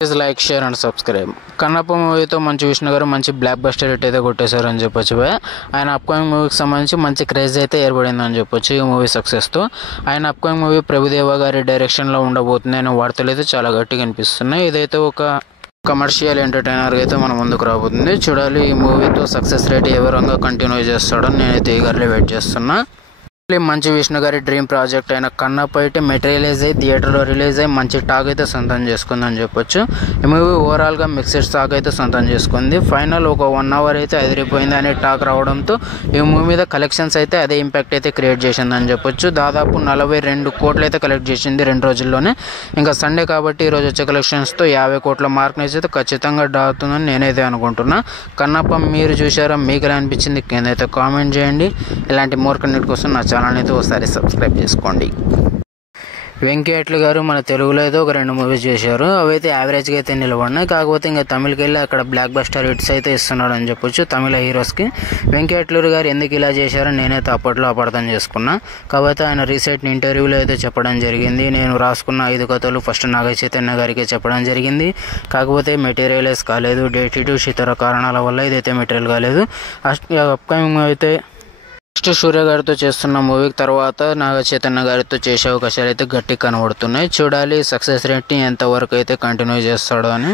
Please like share and subscribe. Kannappa మూవీతో మంచి విష్ణు గారు మంచి బ్లాక్ బస్టర్ హిట్ అయితే కొట్టేశారని చెప్పొచ్చు. ఆయన అప్కమింగ్ మూవీకి సంబంధించి మంచి క్రేజ్ అయితే ఏర్పడిందని చెప్పొచ్చు ఈ మూవీ సక్సెస్తో. ఆయన అప్కమింగ్ మూవీ ప్రభుదేవా గారి డైరెక్షన్లో ఉండబోతుంది అనే వార్తలు అయితే చాలా గట్టిగా అనిపిస్తున్నాయి. ఇదైతే ఒక కమర్షియల్ ఎంటర్టైనర్గా అయితే మన ముందుకు రాబోతుంది. చూడాలి ఈ మూవీతో సక్సెస్ రేట్ ఏ విధంగా కంటిన్యూ చేస్తాడని నేనైతే ఈగర్లీ వెయిట్ చేస్తున్నా. మంచి విష్ణు గారి డ్రీమ్ ప్రాజెక్ట్ అయిన కన్నప్ప అయితే మెటీరియలైజ్ అయ్యి థియేటర్లో రిలీజ్ అయ్యి మంచి టాక్ అయితే సొంతం చేసుకుందని చెప్పొచ్చు. ఈ మూవీ ఓవరాల్గా మిక్స్డ్ టాక్ అయితే సొంతం చేసుకుంది. ఫైనల్ ఒక 1 hour అయితే అదిరిపోయింది అనే టాక్ రావడంతో ఈ మూవీ మీద కలెక్షన్స్ అయితే అదే ఇంపాక్ట్ అయితే క్రియేట్ చేసిందని చెప్పొచ్చు. దాదాపు 42 కోట్లు అయితే కలెక్ట్ చేసింది 2 రోజుల్లోనే. ఇంకా సండే కాబట్టి ఈరోజు వచ్చే కలెక్షన్స్తో 50 కోట్ల మార్క్ అయితే ఖచ్చితంగా దాటుతుందని నేనైతే అనుకుంటున్నా. కన్నప్ప మీరు చూసారా? మీకు ఎలా అనిపించింది కిందైతే కామెంట్ చేయండి. ఇలాంటి మోర్ కంటెంట్ కోసం నా ఛానల్ అయితే ఒకసారి సబ్స్క్రైబ్ చేసుకోండి. వెంకీ అట్లీ గారు మన తెలుగులో అయితే ఒక 2 మూవీస్ చేశారు. అవైతే యావరేజ్గా అయితే నిలబడినాయి. కాకపోతే ఇంకా తమిళకి వెళ్ళి అక్కడ బ్లాక్ బస్టర్ హిట్స్ అయితే ఇస్తున్నాడు అని చెప్పొచ్చు తమిళ హీరోస్కి. వెంకీ అట్లూరి గారు ఎందుకు ఇలా చేశారని నేనైతే అప్పట్లో అపార్థం చేసుకున్నా. కాకపోతే ఆయన రీసెంట్ ఇంటర్వ్యూలో అయితే చెప్పడం జరిగింది, నేను రాసుకున్న 5 కథలు ఫస్ట్ నాగ చైతన్య గారికి చెప్పడం జరిగింది. కాకపోతే మెటీరియలైజ్ కాలేదు, డేట్ ఇష్యూస్ ఇతర కారణాల వల్ల ఇదైతే మెటీరియల్ కాలేదు. అప్కమింగ్ అయితే నెక్స్ట్ సూర్య గారితో చేస్తున్న మూవీ తర్వాత నాగ చైతన్య గారితో చేసే అవకాశాలు అయితే గట్టిగా కనబడుతున్నాయి. చూడాలి సక్సెస్ రేట్ని ఎంతవరకు అయితే కంటిన్యూ చేస్తాడో అని.